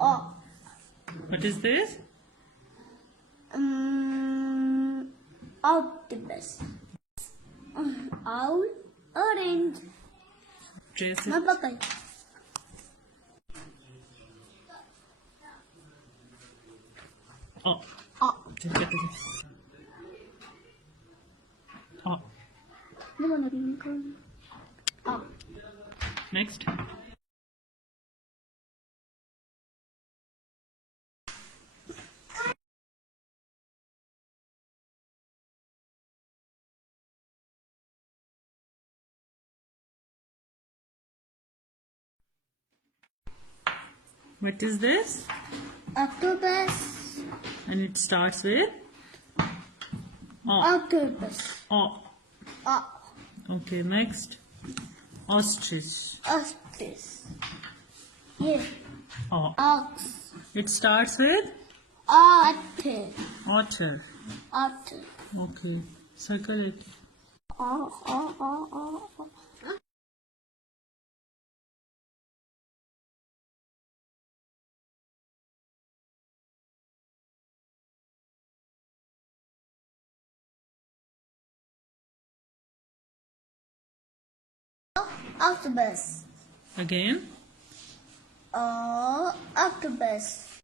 O. What is this? Octopus. Owl. Orange. Trace मैं it. पकड़. Oh. O. Check it. Oh. No, no, no. O. Next. What is this? Octopus. And it starts with O. Octopus. O. O. Okay, next. Ostrich. Ostrich. Yeah. O. Ox. It starts with Otter. otter. Otter. Okay, circle it. O. Octopus. Again. Octopus.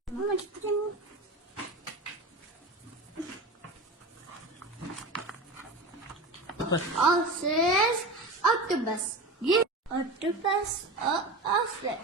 Ostrich. Octopus. Yeah. Octopus. Ostrich.